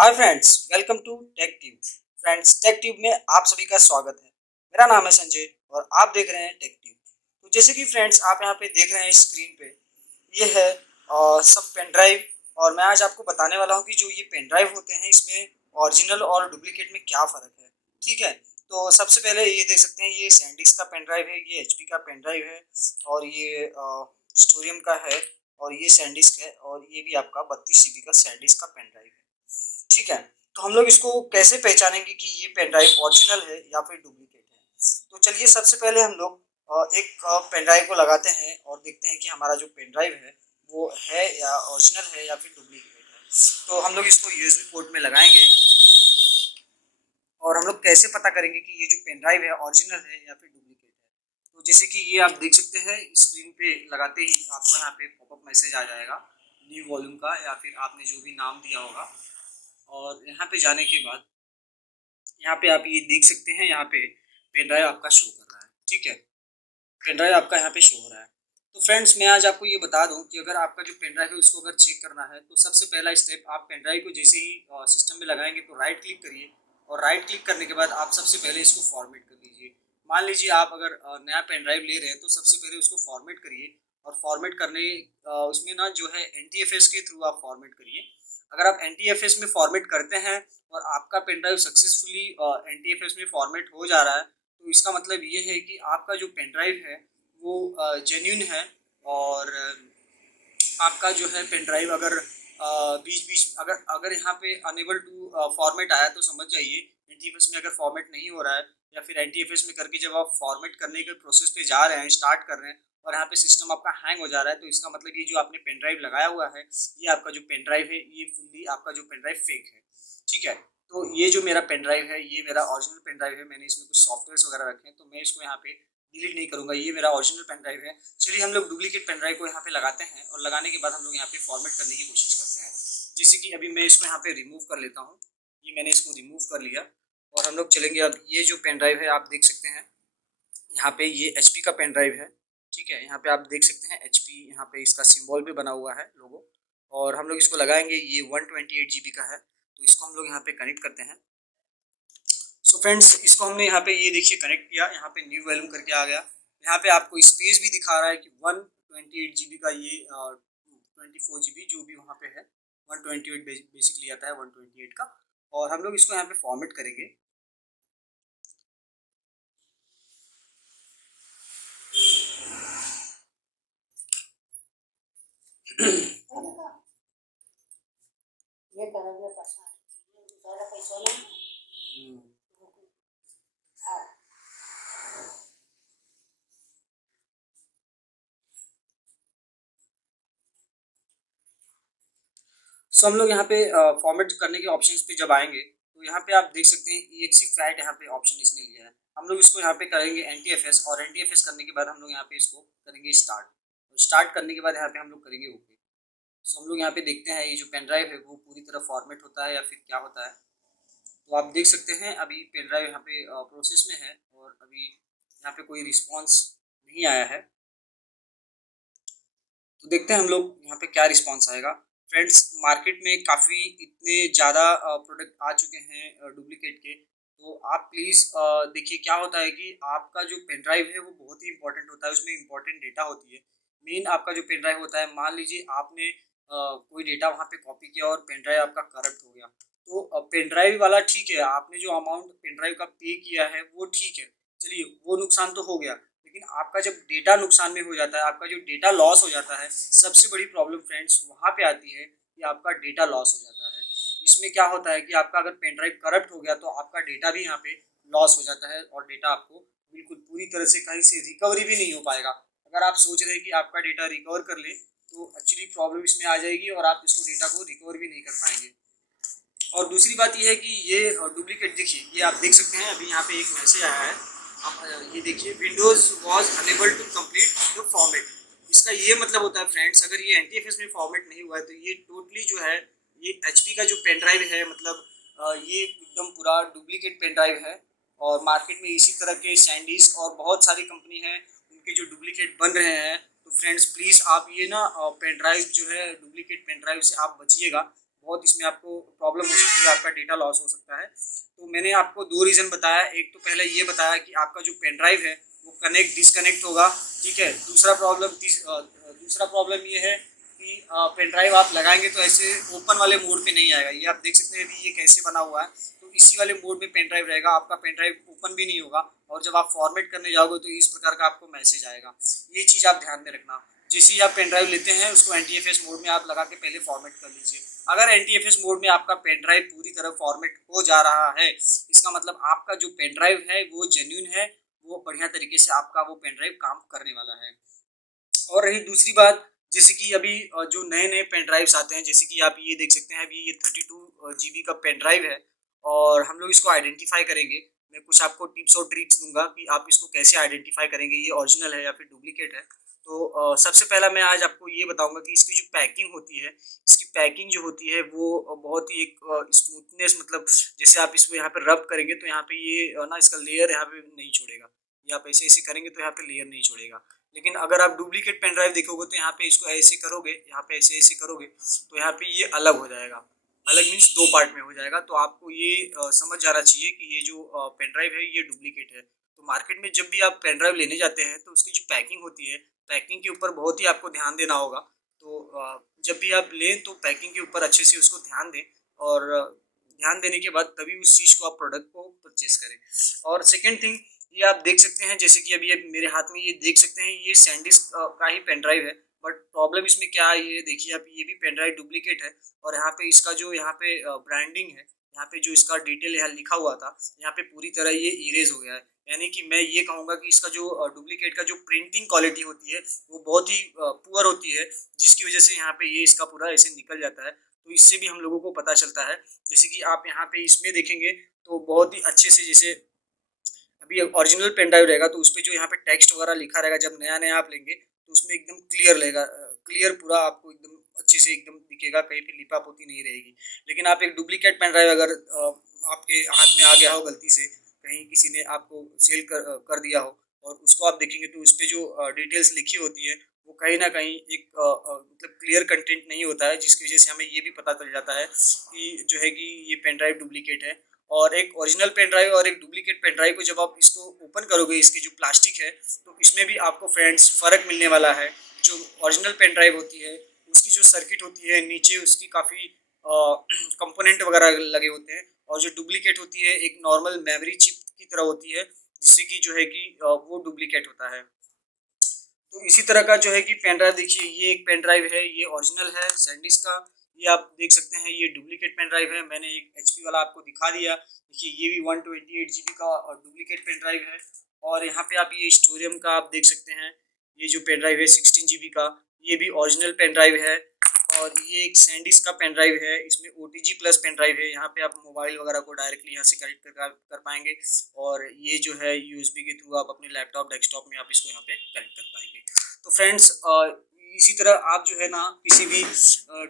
Hi friends, welcome to Tech Tube. Friends, Tech Tube में आप सभी का स्वागत है। मेरा नाम है संजय और आप देख रहे हैं टेक ट्यूब। तो जैसे कि फ्रेंड्स आप यहाँ पे देख रहे हैं स्क्रीन पे, ये है सब पेन ड्राइव। और मैं आज आपको बताने वाला हूँ कि जो ये पेन ड्राइव होते हैं इसमें ओरिजिनल और डुप्लीकेट में क्या फ़र्क है। ठीक है, तो सबसे पहले ये देख सकते हैं, ये सैंडिस्क का पेन ड्राइव है, ये एचपी का पेन ड्राइव है और ये स्टोरियम का है और ये सैंडिस्क है और ये भी आपका 32 जीबी का सैंडिस्क का पेन ड्राइव है। ठीक है, तो हम लोग इसको कैसे पहचानेंगे कि ये पेन ड्राइव ओरिजिनल है या फिर डुप्लीकेट है। तो चलिए सबसे पहले हम लोग एक पेन ड्राइव को लगाते हैं और देखते हैं कि हमारा जो पेन ड्राइव है वो है या ओरिजिनल है या फिर डुप्लीकेट है। तो हम लोग इसको यूएसबी पोर्ट में लगाएंगे और हम लोग कैसे पता करेंगे कि ये जो पेन ड्राइव है ओरिजिनल है या फिर डुप्लीकेट है। तो जैसे कि ये आप देख सकते हैं, स्क्रीन पे लगाते ही आपको यहाँ पे पॉपअप मैसेज आ जाएगा न्यू वॉल्यूम का, या फिर आपने जो भी नाम दिया होगा। और यहाँ पे जाने के बाद यहाँ पे आप ये देख सकते हैं, यहाँ पे पेन ड्राइव आपका शो कर रहा है। ठीक है, पेन ड्राइव आपका यहाँ पे शो हो रहा है। तो फ्रेंड्स, मैं आज आपको ये बता दूं कि अगर आपका जो पेन ड्राइव है उसको अगर चेक करना है तो सबसे पहला स्टेप, आप पेन ड्राइव को जैसे ही सिस्टम में लगाएंगे तो राइट क्लिक करिए और राइट क्लिक करने के बाद आप सबसे पहले इसको फॉर्मेट कर लीजिए। मान लीजिए आप अगर नया पेन ड्राइव ले रहे हैं तो सबसे पहले उसको फॉर्मेट करिए और फॉर्मेट करने उसमें ना जो है NTFS के थ्रू आप फॉर्मेट करिए। अगर आप NTFS में फॉर्मेट करते हैं और आपका पेन ड्राइव सक्सेसफुली NTFS में फॉर्मेट हो जा रहा है तो इसका मतलब ये है कि आपका जो पेन ड्राइव है वो जेन्यून है। और आपका जो है पेन ड्राइव अगर बीच बीच अगर अगर यहाँ पे अनेबल टू फॉर्मेट आया तो समझ जाइए NTFS में अगर फॉर्मेट नहीं हो रहा है, या फिर NTFS में करके जब आप फॉर्मेट करने के प्रोसेस पे जा रहे हैं, स्टार्ट कर रहे हैं और यहाँ पे सिस्टम आपका हैंग हो जा रहा है, तो इसका मतलब ये जो आपने पेन ड्राइव लगाया हुआ है, ये आपका जो पेन ड्राइव है ये फुल्ली आपका जो पेन ड्राइव फेक है। ठीक है, तो ये जो मेरा पेन ड्राइव है ये मेरा ओरिजिनल पेन ड्राइव है। मैंने इसमें कुछ सॉफ्टवेयर वगैरह रखे हैं तो मैं इसको यहाँ पे डिलीट नहीं करूँगा, ये मेरा ओरिजिनल पेन ड्राइव है। चलिए हम लोग डुप्लीकेट पेन ड्राइव को यहाँ पे लगाते हैं और लगाने के बाद हम लोग यहाँ पे फॉर्मेट करने की कोशिश करते हैं। जैसे कि अभी मैं इसको यहाँ पे रिमूव कर लेता हूँ, ये मैंने इसको रिमूव कर लिया और हम लोग चलेंगे। अब ये जो पेन ड्राइव है आप देख सकते हैं, यहाँ पे ये HP का पेन ड्राइव है। ठीक है, यहाँ पे आप देख सकते हैं HP, यहाँ पे इसका सिंबल भी बना हुआ है, लोगो। और हम लोग इसको लगाएंगे, ये 128 GB का है तो इसको हम लोग यहाँ पे कनेक्ट करते हैं। सो फ्रेंड्स, इसको हमने यहाँ पे ये देखिए कनेक्ट किया, यहाँ पे न्यू वॉल्यूम करके आ गया। यहाँ पे आपको स्पेस भी दिखा रहा है कि 128 GB का, ये 24 GB जो भी वहाँ पे है, 128 बेसिकली आता है 128 का। और हम लोग इसको यहाँ पे फॉर्मेट करेंगे। सो हम लोग यहाँ पे फॉर्मेट करने के ऑप्शंस पे जब आएंगे तो यहाँ पे आप देख सकते हैं EXE फैट यहाँ पे ऑप्शन इसने लिया है। हम लोग इसको यहाँ पे करेंगे NTFS और NTFS करने के बाद हम लोग यहाँ पे इसको करेंगे स्टार्ट, और स्टार्ट करने के बाद यहाँ पे हम लोग करेंगे ओके। सो हम लोग यहाँ पे देखते हैं ये जो पेन ड्राइव है वो पूरी तरह फॉर्मेट होता है या फिर क्या होता है। तो आप देख सकते हैं अभी पेन ड्राइव यहाँ पे प्रोसेस में है और अभी यहाँ पे कोई रिस्पॉन्स नहीं आया है। तो देखते हैं हम लोग यहाँ पे क्या रिस्पॉन्स आएगा। फ्रेंड्स, मार्केट में काफ़ी इतने ज़्यादा प्रोडक्ट आ चुके हैं डुप्लीकेट के, तो आप प्लीज़ देखिए क्या होता है कि आपका जो पेन ड्राइव है वो बहुत ही इंपॉर्टेंट होता है, उसमें इंपॉर्टेंट डेटा होती है। मेन आपका जो पेन ड्राइव होता है, मान लीजिए आपने कोई डेटा वहाँ पे कॉपी किया और पेन ड्राइव आपका करप्ट हो गया, तो पेन ड्राइव वाला ठीक है, आपने जो अमाउंट पेन ड्राइव का पे किया है वो ठीक है, चलिए वो नुकसान तो हो गया, लेकिन आपका जब डेटा नुकसान में हो जाता है, आपका जो डेटा लॉस हो जाता है, सबसे बड़ी प्रॉब्लम फ्रेंड्स वहाँ पे आती है कि आपका डेटा लॉस हो जाता है। इसमें क्या होता है कि आपका अगर पेन ड्राइव करप्ट हो गया तो आपका डेटा भी यहाँ पे लॉस हो जाता है और डेटा आपको बिल्कुल पूरी तरह से कहीं से रिकवरी भी नहीं हो पाएगा। अगर आप सोच रहे हैं कि आपका डेटा रिकवर कर ले तो एक्चुअली प्रॉब्लम इसमें आ जाएगी और आप इसको डेटा को रिकवर भी नहीं कर पाएंगे। और दूसरी बात ये है कि ये डुप्लीकेट देखिए, ये आप देख सकते हैं अभी यहाँ पे एक मैसेज आया है, आप ये देखिए, Windows was unable to complete the format. इसका ये मतलब होता है फ्रेंड्स, अगर ये NTFS में फॉर्मेट नहीं हुआ है तो ये टोटली जो है, ये HP का जो पेन ड्राइव है, मतलब ये एकदम पूरा डुप्लीकेट पेन ड्राइव है। और मार्केट में इसी तरह के सैंडिस्क और बहुत सारी कंपनी हैं उनके जो डुप्लीकेट बन रहे हैं। तो फ्रेंड्स प्लीज़ आप ये ना पेन ड्राइव जो है, डुप्लीकेट पेन ड्राइव से आप बचिएगा। बहुत इसमें आपको प्रॉब्लम हो सकती है, आपका डेटा लॉस हो सकता है। तो मैंने आपको 2 रीज़न बताया, एक तो पहले ये बताया कि आपका जो पेन ड्राइव है वो डिस्कनेक्ट होगा, ठीक है। दूसरा प्रॉब्लम ये है कि पेन ड्राइव आप लगाएंगे तो ऐसे ओपन वाले मोड पे नहीं आएगा। ये आप देख सकते हैं अभी ये कैसे बना हुआ है, तो इसी वाले मोड में पेन ड्राइव रहेगा, आपका पेन ड्राइव ओपन भी नहीं होगा, और जब आप फॉर्मेट करने जाओगे तो इस प्रकार का आपको मैसेज आएगा। ये चीज़ आप ध्यान में रखना। जैसे ही आप पेन ड्राइव लेते हैं उसको NTFS मोड में आप लगा के पहले फॉर्मेट कर लीजिए। अगर NTFS मोड में आपका पेन ड्राइव पूरी तरह फॉर्मेट हो जा रहा है, इसका मतलब आपका जो पेन ड्राइव है वो जेन्युइन है, वो बढ़िया तरीके से आपका वो पेन ड्राइव काम करने वाला है। और रही दूसरी बात, जैसे कि अभी जो नए नए पेन ड्राइव्स आते हैं, जैसे कि आप ये देख सकते हैं अभी ये 32 GB का पेन ड्राइव है, और हम लोग इसको आइडेंटिफाई करेंगे। मैं कुछ आपको टिप्स और ट्रिक्स दूंगा कि आप इसको कैसे आइडेंटिफाई करेंगे ये ओरिजिनल है या फिर डुप्लीकेट है। तो सबसे पहला मैं आज आपको ये बताऊंगा कि इसकी जो पैकिंग होती है, इसकी पैकिंग जो होती है वो बहुत ही एक स्मूथनेस, मतलब जैसे आप इसको यहाँ पे रब करेंगे तो यहाँ पे ये ना इसका लेयर यहाँ पे नहीं छोड़ेगा, या आप ऐसे ऐसे करेंगे तो यहाँ पे लेयर नहीं छोड़ेगा। लेकिन अगर आप डुप्लीकेट पेन ड्राइव देखोगे तो यहाँ पे इसको ऐसे करोगे, यहाँ पे ऐसे ऐसे करोगे तो यहाँ पे ये अलग हो जाएगा। अलग मीन्स 2 पार्ट में हो जाएगा। तो आपको ये समझ जाना चाहिए कि ये जो पेन ड्राइव है ये डुप्लीकेट है। तो मार्केट में जब भी आप पेन ड्राइव लेने जाते हैं तो उसकी जो पैकिंग होती है, पैकिंग के ऊपर बहुत ही आपको ध्यान देना होगा। तो जब भी आप लें तो पैकिंग के ऊपर अच्छे से उसको ध्यान दें, और ध्यान देने के बाद तभी उस चीज़ को आप प्रोडक्ट को परचेज करें। और सेकेंड थिंग, ये आप देख सकते हैं जैसे कि अभी मेरे हाथ में ये देख सकते हैं, ये सैंडिस्क का ही पेन ड्राइव है। बट प्रॉब्लम इसमें क्या है, ये देखिए आप, ये भी पेन ड्राइव डुप्लीकेट है, और यहाँ पे इसका जो यहाँ पे ब्रांडिंग है, यहाँ पे जो इसका डिटेल यहाँ लिखा हुआ था, यहाँ पे पूरी तरह ये इरेज हो गया है। यानी कि मैं ये कहूँगा कि इसका जो डुप्लीकेट का जो प्रिंटिंग क्वालिटी होती है वो बहुत ही पुअर होती है, जिसकी वजह से यहाँ पे ये इसका पूरा ऐसे निकल जाता है। तो इससे भी हम लोगों को पता चलता है। जैसे कि आप यहाँ पे इसमें देखेंगे तो बहुत ही अच्छे से, जैसे अभी ओरिजिनल पेन ड्राइव रहेगा तो उस पर जो यहाँ पे टेक्स्ट वगैरह लिखा रहेगा, जब नया नया आप लेंगे तो उसमें एकदम क्लियर रहेगा, क्लियर पूरा आपको एकदम अच्छे से एकदम दिखेगा, कहीं पे लिपा पोती नहीं रहेगी। लेकिन आप एक डुप्लीकेट पेन ड्राइव अगर आपके हाथ में आ गया हो गलती से, कहीं किसी ने आपको सेल कर दिया हो, और उसको आप देखेंगे तो उस पर जो डिटेल्स लिखी होती है वो कहीं ना कहीं एक मतलब क्लियर कंटेंट नहीं होता है, जिसकी वजह से हमें ये भी पता चल जाता है कि जो है कि ये पेन ड्राइव डुप्लीकेट है। और एक ओरिजिनल पेन ड्राइव और एक डुप्लीकेट पेन ड्राइव को जब आप इसको ओपन करोगे, इसकी जो प्लास्टिक है, तो इसमें भी आपको फ्रेंड्स फ़र्क मिलने वाला है। जो ओरिजिनल पेन ड्राइव होती है उसकी जो सर्किट होती है नीचे, उसकी काफ़ी कंपोनेंट वगैरह लगे होते हैं, और जो डुप्लीकेट होती है एक नॉर्मल मेमोरी चिप की तरह होती है, जिससे कि जो है कि वो डुप्लीकेट होता है। तो इसी तरह का जो है कि पेन ड्राइव देखिए, ये एक पेन ड्राइव है, ये ओरिजिनल है सैंडिस्क का। ये आप देख सकते हैं ये डुप्लीकेट पेन ड्राइव है। मैंने एक HP वाला आपको दिखा दिया। देखिए ये भी 128 GB का डुप्लीकेट पेन ड्राइव है। और यहाँ पे आप ये स्टोरियम का आप देख सकते हैं, ये जो पेन ड्राइव है 16 GB का, ये भी ओरिजिनल पेन ड्राइव है। और ये एक सैंडिस्क का पेन ड्राइव है, इसमें OTG प्लस पेन ड्राइव है। यहाँ पे आप मोबाइल वगैरह को डायरेक्टली यहाँ से कनेक्ट कर पाएंगे, और ये जो है USB के थ्रू आप अपने लैपटॉप डेस्कटॉप में आप इसको यहाँ पे कनेक्ट कर पाएंगे। तो फ्रेंड्स इसी तरह आप जो है ना किसी भी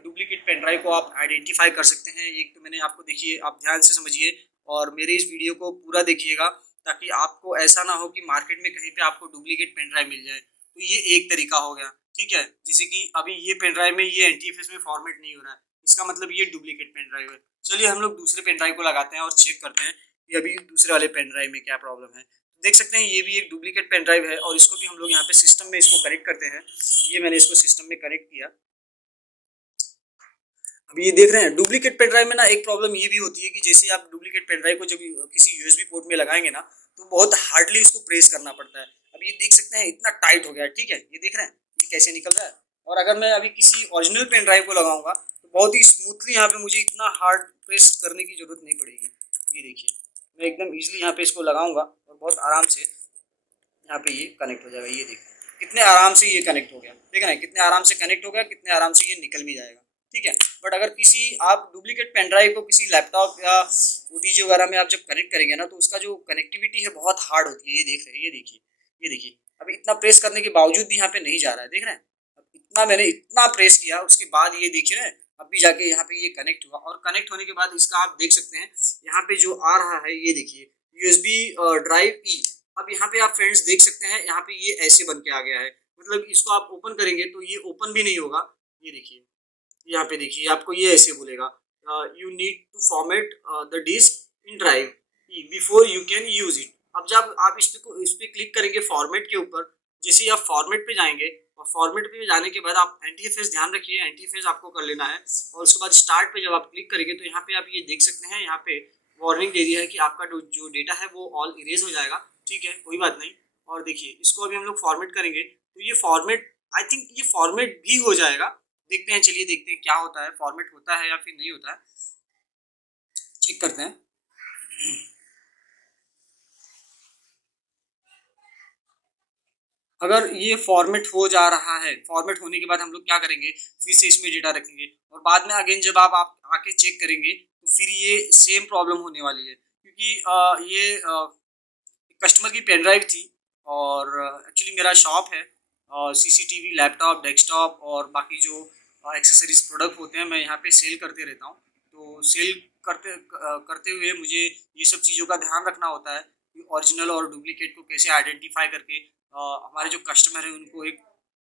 डुप्लीकेट पेन ड्राइव को आप आइडेंटिफाई कर सकते हैं। एक तो मैंने आपको, देखिए आप ध्यान से समझिए और मेरे इस वीडियो को पूरा देखिएगा, ताकि आपको ऐसा ना हो कि मार्केट में कहीं पे आपको डुप्लीकेट पेन ड्राइव मिल जाए। तो ये एक तरीका हो गया, ठीक है। जैसे कि अभी ये पेन ड्राइव में ये NTFS में फॉर्मेट नहीं हो रहा है, इसका मतलब ये डुप्लीकेट पेन ड्राइव है। चलिए हम लोग दूसरे पेन ड्राइव को लगाते हैं और चेक करते हैं कि अभी दूसरे वाले पेन ड्राइव में क्या प्रॉब्लम है। देख सकते हैं ये भी एक डुप्लीकेट पेन ड्राइव है, और इसको भी हम लोग यहाँ पे सिस्टम में इसको कनेक्ट करते हैं। ये मैंने इसको सिस्टम में कनेक्ट किया। अभी ये देख रहे हैं डुप्लीकेट पेन ड्राइव में ना एक प्रॉब्लम ये भी होती है कि जैसे आप डुप्लीकेट पेन ड्राइव को जब किसी USB पोर्ट में लगाएंगे ना, तो बहुत हार्डली उसको प्रेस करना पड़ता है। अब ये देख सकते हैं इतना टाइट हो गया है, ठीक है, ये देख रहे हैं ये कैसे निकल रहा है। और अगर मैं अभी किसी ओरिजिनल पेन ड्राइव को लगाऊंगा तो बहुत ही स्मूथली यहाँ पे मुझे इतना हार्ड प्रेस करने की जरूरत नहीं पड़ेगी। ये देखिए मैं एकदम ईजिली यहाँ पे इसको लगाऊंगा और बहुत आराम से यहाँ पे ये कनेक्ट हो जाएगा। ये देखिए कितने आराम से ये कनेक्ट हो गया, देख रहे हैं कितने आराम से कनेक्ट हो गया, कितने आराम से ये निकल भी जाएगा, ठीक है। बट अगर किसी आप डुप्लीकेट पेन ड्राइव को किसी लैपटॉप या OTG वगैरह में आप जब कनेक्ट करेंगे ना, तो उसका जो कनेक्टिविटी है बहुत हार्ड होती है। ये देख रहे हैं, ये देखिए, ये देखिए अब इतना प्रेस करने के बावजूद भी यहाँ पे नहीं जा रहा है, देख रहे हैं। अब इतना मैंने इतना प्रेस किया, उसके बाद ये देखिए ना अभी जाके यहाँ पे ये कनेक्ट हुआ, और कनेक्ट होने के बाद इसका आप देख सकते हैं यहाँ पे जो आ रहा है, ये देखिए USB ड्राइव E। अब यहाँ पे आप फ्रेंड्स देख सकते हैं यहाँ पे ये ऐसे बन के आ गया है, मतलब इसको आप ओपन करेंगे तो ये ओपन भी नहीं होगा। ये देखिए यहाँ पे देखिए आपको ये ऐसे बोलेगा, you need to format the disk in drive before you can use it. अब जब आप इस पे क्लिक करेंगे फॉर्मेट के ऊपर, जैसे ही आप फॉर्मेट पे जाएंगे और फॉर्मेट पे जाने के बाद आप एंटीएफएस ध्यान रखिए, एंटीएफएस आपको कर लेना है। और उसके बाद स्टार्ट पे जब आप क्लिक करेंगे तो यहाँ पे आप ये देख सकते हैं, यहाँ पे वार्निंग दे दिया है कि आपका जो डेटा है वो ऑल इरेज हो जाएगा। ठीक है, कोई बात नहीं। और देखिए इसको अभी हम लोग फॉर्मेट करेंगे तो ये फॉर्मेट, आई थिंक ये फॉर्मेट भी हो जाएगा। देखते हैं, चलिए देखते हैं क्या होता है, फॉर्मेट होता है या फिर नहीं होता है, चेक करते हैं। अगर ये फॉर्मेट हो जा रहा है, फॉर्मेट होने के बाद हम लोग क्या करेंगे, फिर से इसमें डेटा रखेंगे और बाद में अगेन जब आप आके चेक करेंगे तो फिर ये सेम प्रॉब्लम होने वाली है, क्योंकि ये कस्टमर की पेन ड्राइव थी और एक्चुअली मेरा शॉप है, सीसीटीवी, लैपटॉप, डेस्कटॉप और बाकी जो एक्सेसरीज प्रोडक्ट होते हैं मैं यहाँ पे सेल करते रहता हूँ। तो सेल करते हुए मुझे ये सब चीज़ों का ध्यान रखना होता है कि ओरिजिनल और डुप्लीकेट को कैसे आइडेंटिफाई करके हमारे जो कस्टमर है उनको एक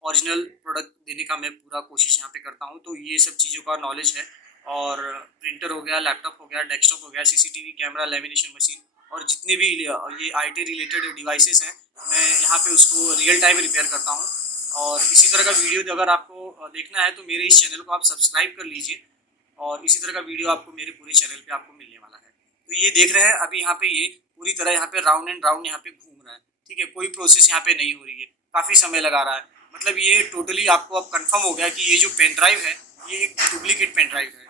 ओरिजिनल प्रोडक्ट देने का मैं पूरा कोशिश यहाँ पे करता हूँ। तो ये सब चीज़ों का नॉलेज है। और प्रिंटर हो गया, लैपटॉप हो गया, डेस्कटॉप हो गया, सीसीटीवी कैमरा, लेमिनेशन मशीन और जितने भी ये आईटी रिलेटेड डिवाइसेस हैं मैं यहाँ पे उसको रियल टाइम रिपेयर करता हूँ। और इसी तरह का वीडियो अगर आपको देखना है तो मेरे इस चैनल को आप सब्सक्राइब कर लीजिए और इसी तरह का वीडियो आपको मेरे पूरे चैनल पे आपको मिलने वाला है। तो ये देख रहे हैं अभी यहाँ पे ये पूरी तरह यहाँ पे राउंड एंड राउंड यहाँ पे घूम रहा है। ठीक है, कोई प्रोसेस यहाँ पे नहीं हो रही है, काफ़ी समय लगा रहा है। मतलब ये टोटली आपको अब कंफर्म हो गया कि ये जो पेन ड्राइव है ये एक डुप्लीकेट पेन ड्राइव है।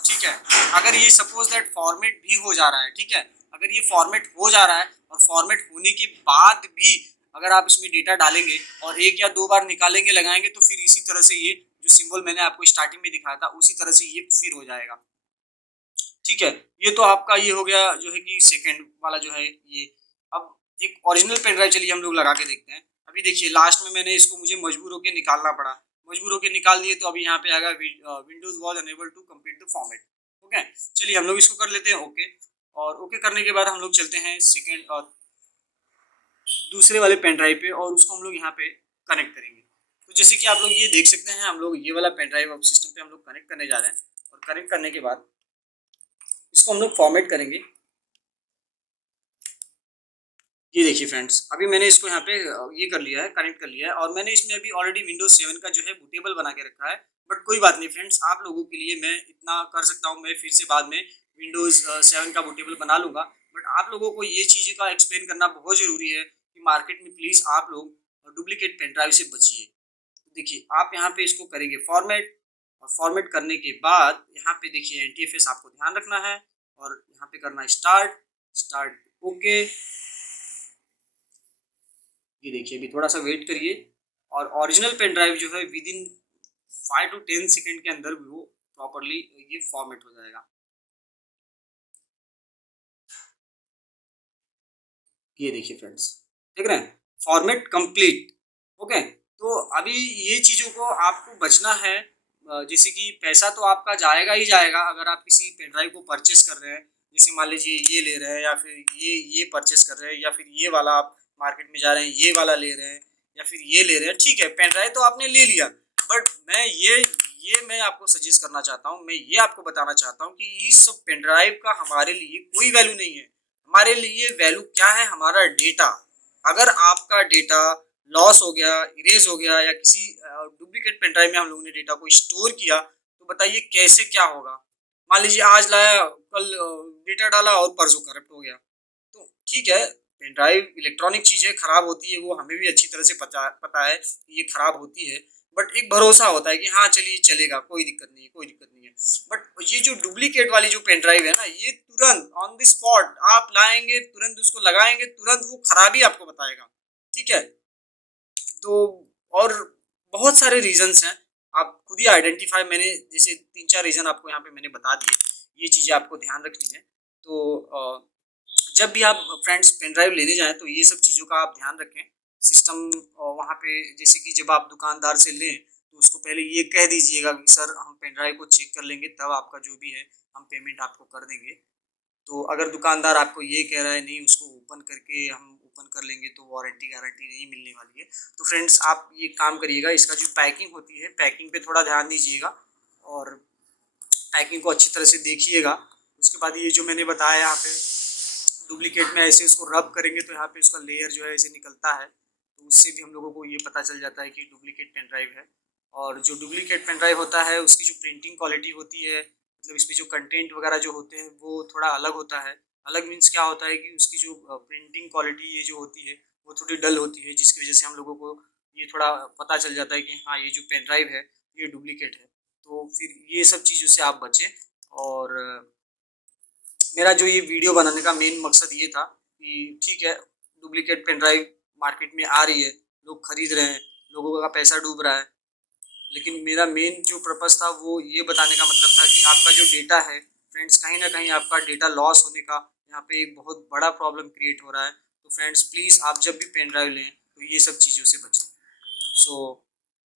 ठीक है, अगर ये सपोज दैट फॉर्मेट भी हो जा रहा है, ठीक है, अगर ये फॉर्मेट हो जा रहा है और फॉर्मेट होने के बाद भी अगर आप इसमें डेटा डालेंगे और एक या दो बार निकालेंगे लगाएंगे तो फिर इसी तरह से ये जो सिंबल मैंने आपको स्टार्टिंग में दिखाया था उसी तरह से ये फिर हो जाएगा। ठीक है, ये तो आपका ये हो गया जो है कि सेकंड वाला जो है ये। अब एक ओरिजिनल पेन ड्राइव चलिए हम लोग लगा के देखते हैं। अभी देखिए लास्ट में मैंने इसको मुझे मजबूर होकर निकालना पड़ा, मजबूर होकर निकाल दिए तो अभी यहाँ पे आएगा Windows was unable to complete the format. Okay, चलिए हम लोग इसको कर लेते हैं ओके। और ओके करने के बाद हम लोग चलते हैं सेकेंड और दूसरे वाले पेन ड्राइव पे और उसको हम लोग यहाँ पे कनेक्ट करेंगे। तो जैसे कि आप लोग ये देख सकते हैं हम लोग ये वाला पेन ड्राइव अब सिस्टम पे हम लोग कनेक्ट करने जा रहे हैं। और कनेक्ट करने के बाद इसको हम लोग फॉर्मेट करेंगे। ये देखिए फ्रेंड्स, अभी मैंने इसको यहाँ पे ये कर लिया है, कनेक्ट कर लिया है और मैंने इसमें अभी ऑलरेडी विंडोज 7 का जो है बूटेबल बना के रखा है। बट कोई बात नहीं फ्रेंड्स, आप लोगों के लिए मैं इतना कर सकता हूँ, मैं फिर से बाद में विंडोज 7 का बूटेबल बना लूँगा। बट आप लोगों को ये चीज़ें का एक्सप्लेन करना बहुत ज़रूरी है कि मार्केट में प्लीज़ आप लोग डुप्लीकेट पेन ड्राइव से बचिए। तो देखिए आप यहाँ पे इसको करेंगे फॉर्मेट और फॉर्मेट करने के बाद यहाँ पे देखिए एनटीएफएस आपको ध्यान रखना है और यहाँ पे करना है स्टार्ट, स्टार्ट ओके। ये देखिए अभी थोड़ा सा वेट करिए और ओरिजिनल पेन ड्राइव जो है विद इन 5 to 10 सेकेंड के अंदर वो प्रॉपरली ये फॉर्मेट हो जाएगा। ये देखिए फ्रेंड्स, देख रहे हैं फॉर्मेट कंप्लीट। ओके, तो अभी ये चीज़ों को आपको बचना है। जैसे कि पैसा तो आपका जाएगा ही जाएगा अगर आप किसी पेन ड्राइव को परचेस कर रहे हैं। जैसे मान लीजिए ये ले रहे हैं या फिर ये परचेस कर रहे हैं या फिर ये वाला आप मार्केट में जा रहे हैं ये वाला ले रहे हैं या फिर ये ले रहे हैं। ठीक है, पेन ड्राइव तो आपने ले लिया, बट मैं ये मैं आपको सजेस्ट करना चाहता हूँ, मैं ये आपको बताना चाहता हूँ कि इस सब पेन ड्राइव का हमारे लिए कोई वैल्यू नहीं है। हमारे लिए वैल्यू क्या है, हमारा डेटा। अगर आपका डेटा लॉस हो गया, इरेज हो गया या किसी डुप्लीकेट पेन ड्राइव में हम लोगों ने डेटा को स्टोर किया तो बताइए कैसे क्या होगा। मान लीजिए आज लाया कल डेटा डाला और परसों करप्ट हो गया। तो ठीक है, पेन ड्राइव इलेक्ट्रॉनिक चीज़ें खराब होती है वो हमें भी अच्छी तरह से पता है कि ये खराब होती है। बट एक भरोसा होता है कि हाँ चलिए चलेगा, कोई दिक्कत नहीं है, कोई दिक्कत नहीं है। बट ये जो डुप्लीकेट वाली जो पेन ड्राइव है ना, ये तुरंत ऑन द स्पॉट आप लाएंगे, तुरंत उसको लगाएंगे, तुरंत वो खराबी आपको बताएगा। ठीक है, तो और बहुत सारे रीजंस हैं, आप खुद ही आइडेंटिफाई, मैंने जैसे 3-4 रीजन आपको यहाँ पे मैंने बता दिए। ये चीज़ें आपको ध्यान रखनी है। तो जब भी आप फ्रेंड्स पेन ड्राइव लेने जाएं तो ये सब चीज़ों का आप ध्यान रखें। सिस्टम वहाँ पे जैसे कि जब आप दुकानदार से लें तो उसको पहले ये कह दीजिएगा कि सर हम पेन ड्राइव को चेक कर लेंगे तब आपका जो भी है हम पेमेंट आपको कर देंगे। तो अगर दुकानदार आपको ये कह रहा है नहीं उसको ओपन करके हम ओपन कर लेंगे तो वारंटी गारंटी नहीं मिलने वाली है। तो फ्रेंड्स आप ये काम करिएगा, इसका जो पैकिंग होती है पैकिंग पे थोड़ा ध्यान दीजिएगा और पैकिंग को अच्छी तरह से देखिएगा। उसके बाद ये जो मैंने बताया यहाँ पे डुप्लीकेट में ऐसे उसको रब करेंगे तो यहाँ पे उसका लेयर जो है ऐसे निकलता है, तो उससे भी हम लोगों को ये पता चल जाता है कि डुप्लीकेट पेन ड्राइव है। और जो डुप्लीकेट पेन ड्राइव होता है उसकी जो प्रिंटिंग क्वालिटी होती है, मतलब इसमें जो कंटेंट वगैरह जो होते हैं वो थोड़ा अलग होता है। अलग मीन्स क्या होता है कि उसकी जो प्रिंटिंग क्वालिटी ये जो होती है वो थोड़ी डल होती है, जिसकी वजह से हम लोगों को ये थोड़ा पता चल जाता है कि हाँ ये जो पेन ड्राइव है ये डुप्लीकेट है। तो फिर ये सब चीज़ों से आप बचें। और मेरा जो ये वीडियो बनाने का मेन मकसद ये था कि ठीक है, डुप्लीकेट पेन ड्राइव मार्केट में आ रही है, लोग खरीद रहे हैं, लोगों का पैसा डूब रहा है, लेकिन मेरा मेन जो पर्पस था वो ये बताने का मतलब था कि आपका जो डेटा है फ्रेंड्स, कहीं ना कहीं आपका डेटा लॉस होने का यहाँ पे एक बहुत बड़ा प्रॉब्लम क्रिएट हो रहा है। तो फ्रेंड्स प्लीज़ आप जब भी पेन ड्राइव लें तो ये सब चीज़ों से बचें। So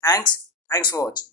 thanks for watching.